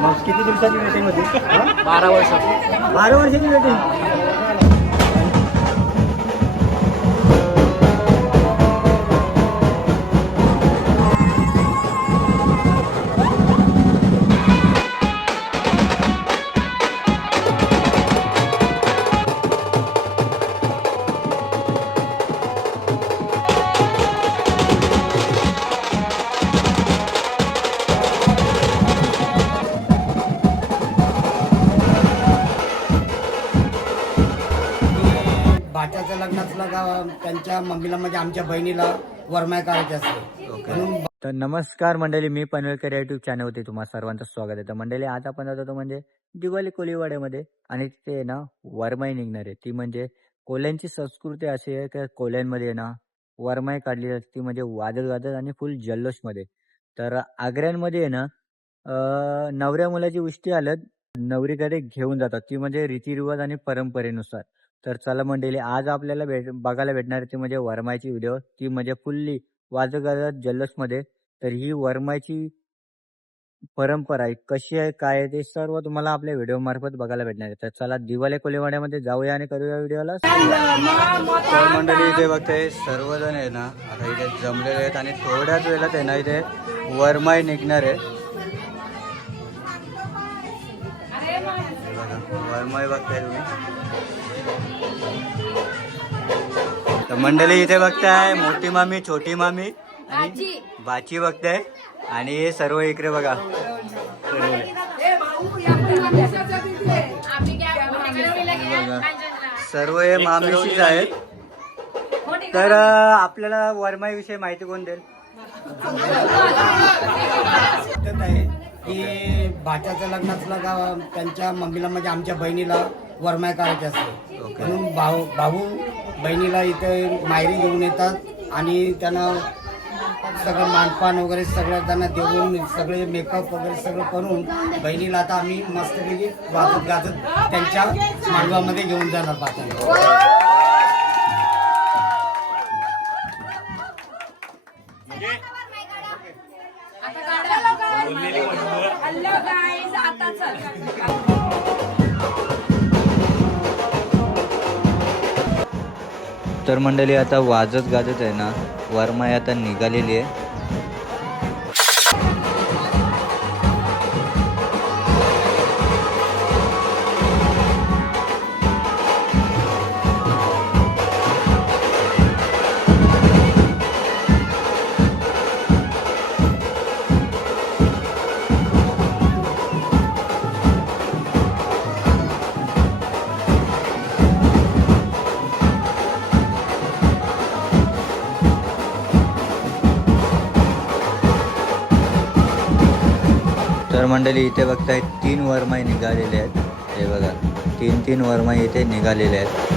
मग किती दिवसाची वेटिंग होती? 12 वर्ष. 12 वर्षाची वेटिंग. भाच्याच्या लग्नातला त्यांच्या मम्मीला म्हणजे आमच्या बहिणीला वरमाय करायचे असते म्हणून. तर नमस्कार मंडळी, मी पनवेलकर युट्यूब चॅनलवरती तुम्हा सर्वांचं स्वागत आहे. तर मंडळी आज आपण जातो म्हणजे दिवाळी कोळीवाड्यामध्ये, आणि तिथे ना वरमाई निघणार आहे. ती म्हणजे कोल्यांची संस्कृती अशी आहे की कोल्यांमध्ये ना वरमाई काढली जाते, ती म्हणजे वादळ आणि फुल जल्लोषमध्ये. तर आग्र्यांमध्ये आहे ना नवऱ्या मुलाची उष्टी हालत नवरीकडे घेऊन जातात, ती म्हणजे रीतिरिवाज आणि परंपरेनुसार. तर चला मंडळी, आज आपल्याला बघायला भेटणार ती म्हणजे वरमाईची व्हिडिओ, ती म्हणजे फुल्ली वाजत जल्लोषमध्ये. तर ही वरमाईची परंपरा आहे, कशी आहे, काय आहे, ते सर्व तुम्हाला आपल्या व्हिडिओ मार्फत बघायला भेटणार आहे. तर चला दिवाळे कोळीवाड्यामध्ये जाऊया आणि करूया व्हिडिओला. तर मंडळी इथे बघताय सर्वजण आहे ना आता इथे जमलेले आहेत, आणि थोड्याच वेळात आहे ना इथे वरमाई निघणार आहे. हे बघा, वरमाई बघताय तुम्ही. तर मंडळी इथे बघताय मोठी मामी, छोटी मामी आणि बाची बघताय, आणि हे सर्व इकडे बघा सर्व हे मामीशीच आहेत. तर आपल्याला वरमाई विषयी माहिती कोण देईल? आहे की भाच्याच्या लग्नातला त्यांच्या मम्मीला म्हणजे आमच्या बहिणीला वरमाय करायचे असते म्हणून भाऊ बहिणीला इथे मायरी घेऊन येतात आणि त्यांना सगळं मानपान वगैरे सगळं त्यांना देऊन सगळे मेकअप वगैरे सगळं करून बहिणीला आता आम्ही मस्तपैकी वाजत गाजत त्यांच्या मांडवामध्ये घेऊन जाणार पाहतो. तर मंडळी आता वाजत गाजत आहे ना वरमाई आता निघालेली आहे. तर मंडळी इथे बघताय 3 वरमाई निघालेले आहेत. हे बघा 3 वरमाई इथे निघालेले आहेत.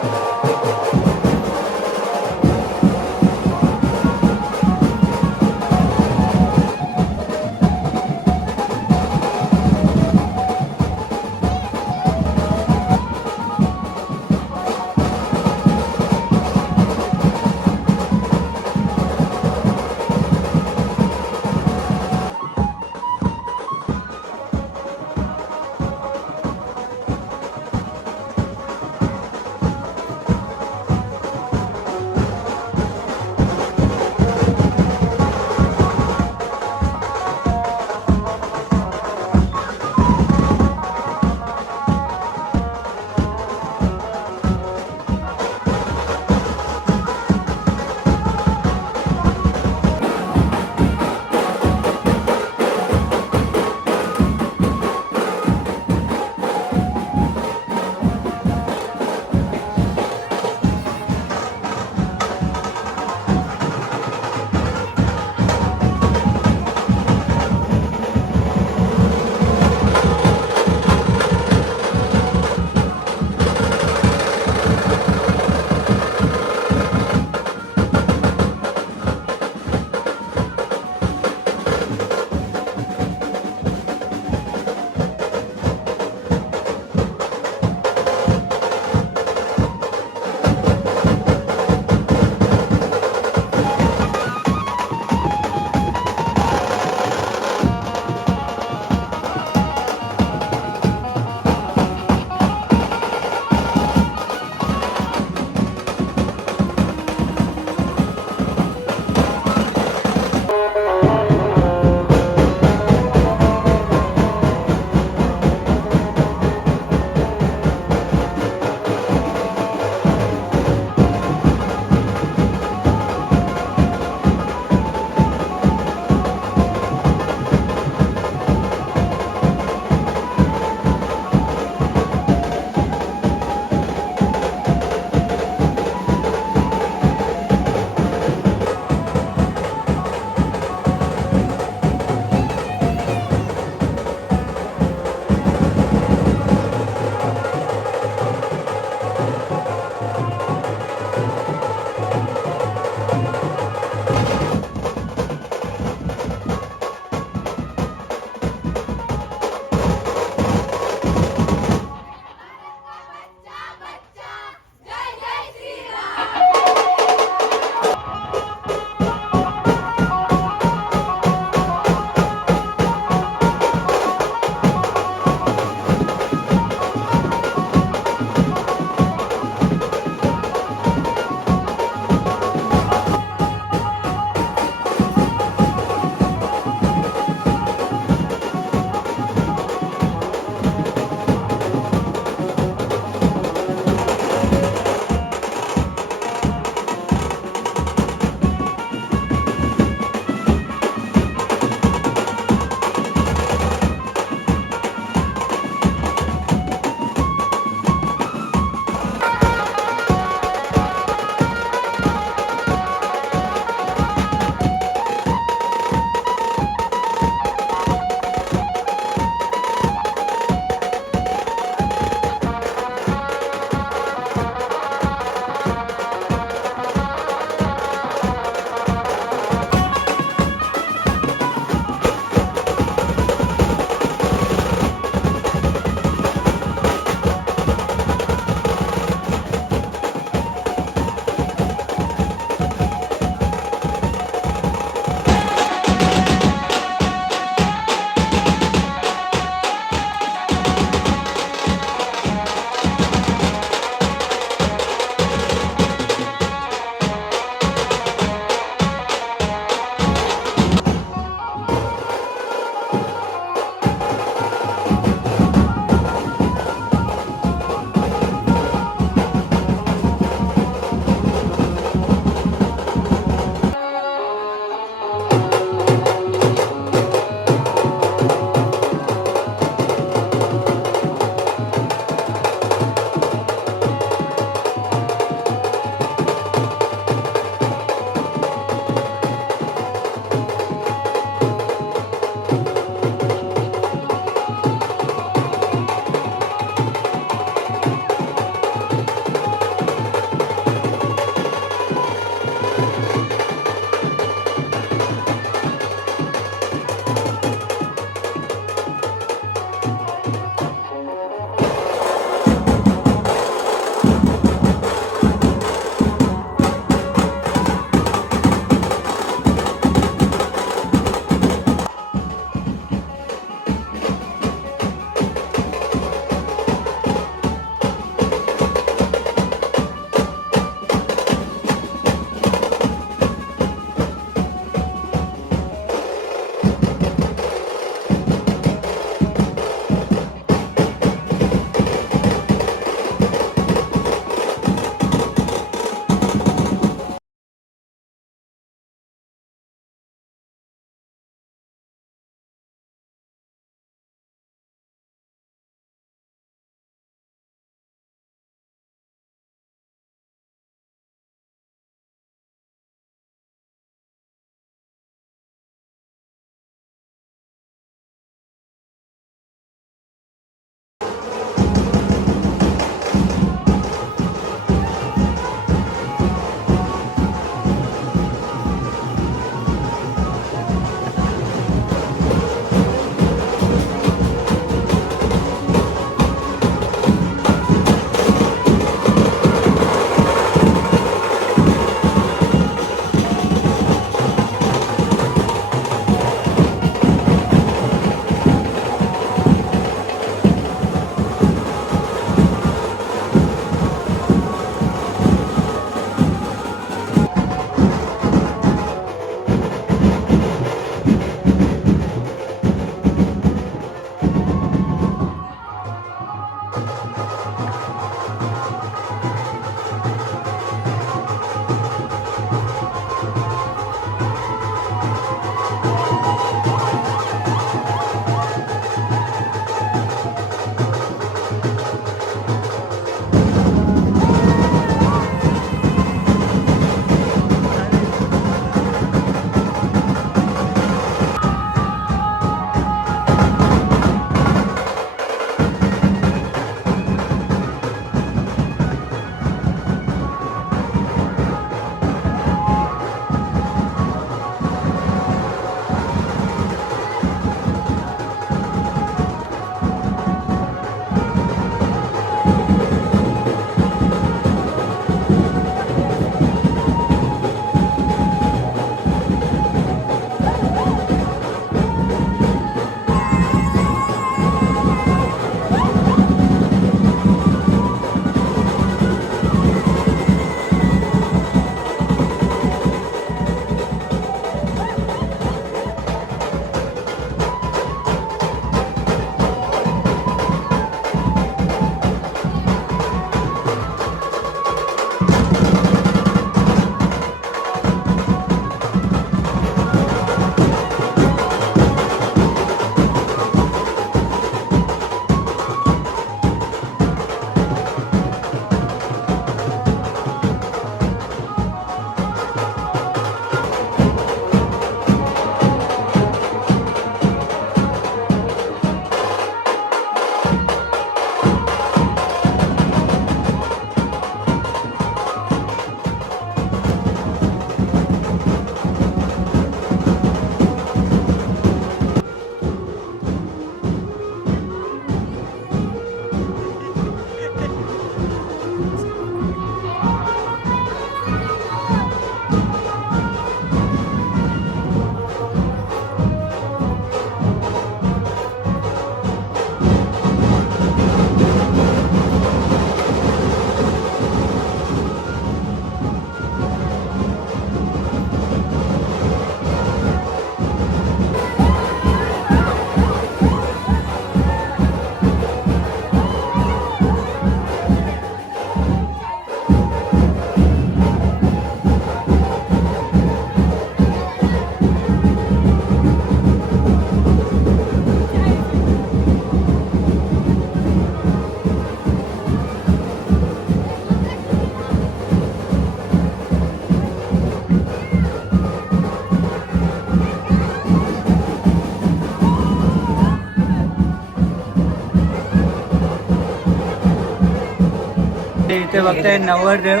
इथे बघताय नवरदेव.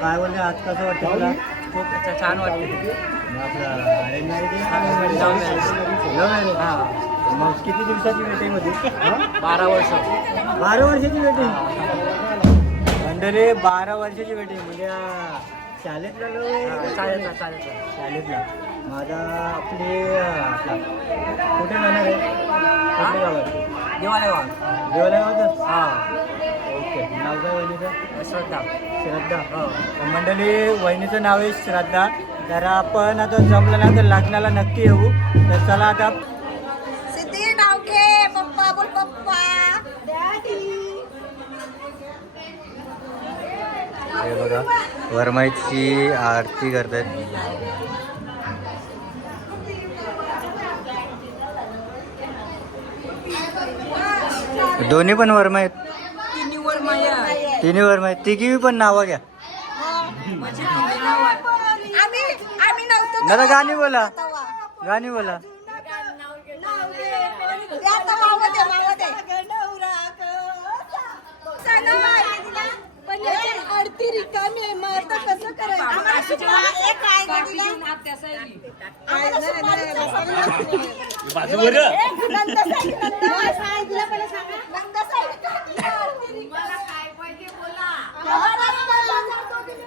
काय बोलते आज कसं वाटतं तुला? खूप छान वाटते. मग किती दिवसाची वेटिंग होती? 12 वर्ष. 12 वर्षाची वेटिंग. मंडळी 12 वर्षाची वेटिंग म्हणजे शाळेतला शाळेतला माझा आपली कुठे जाणार आहे? कुठल्या गावात? देवाला गावातच. हां. ओके. नाव काय वहिनीचं? श्रद्धा. श्रद्धा. तर मंडळी वहिनीचं नाव आहे श्रद्धा. तर आपण आता जमलं ना तर लग्नाला नक्की येऊ. तर चला आता सिद्धी नाव घे. पप्पा बोल पप्पा. हे बघा वरमाईची आरती करतात. दोन्ही पण वरमा आहेत. तिन्ही वरमा आहेत. तिघी पण नावं घ्या. आम्ही नव्हतो दादा गाणी बोला. गाणी बोला. आरती रिकामी आहे मग आता कसं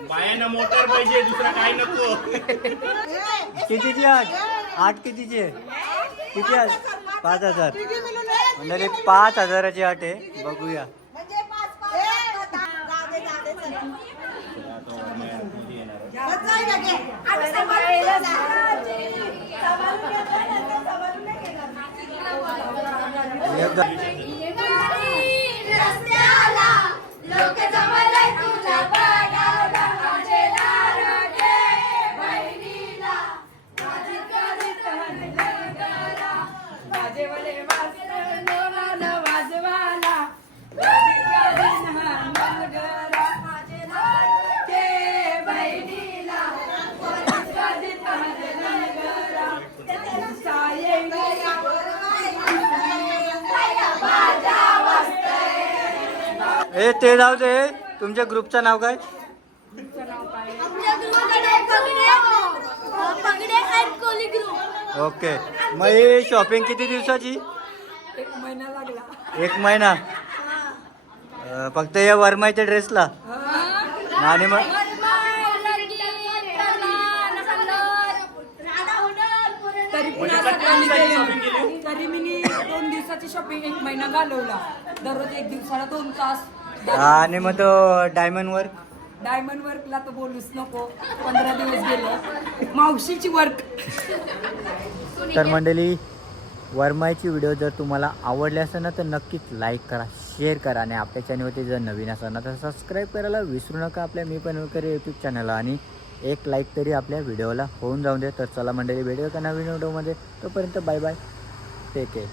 बायानं मोटर पाहिजे, दुसरा काय नको. कितीची आठ कितीची आहे? किती आहे? 5,000. म्हणजे 5,000ची आठ आहे. बघूया. ए ते जाऊ दे. तुमच्या ग्रुपचं नाव काय? ओके. मग ही शॉपिंग किती दिवसाची? 1 महिना लागला. 1 महिना. फक्त या वरमाईच्या ड्रेसला आणि मग तरी मी 2 दिवसाची शॉपिंग 1 महिना घालवला. दररोज 1 दिवसाला 2 तास. आणि मग तो डायमंड वर्क. डायमंड वर्कला तर बोलूच नको. 15 दिवस गेले. मावशीची वर्क. तर मंडळी वरमाईची व्हिडिओ जर तुम्हाला आवडली असेल ना तर नक्कीच लाईक करा, शेअर करा आणि आपल्या चॅनलवरती जर नवीन असाल ना तर सबस्क्राईब करायला विसरू नका आपल्या मी पनवेलकर यूट्यूब चॅनलला. आणि 1 लाईक तरी आपल्या व्हिडिओला होऊन जाऊन दे. तर चला मंडळी भेटूया का नवीन व्हिडिओमध्ये. तोपर्यंत बाय बाय. Take care.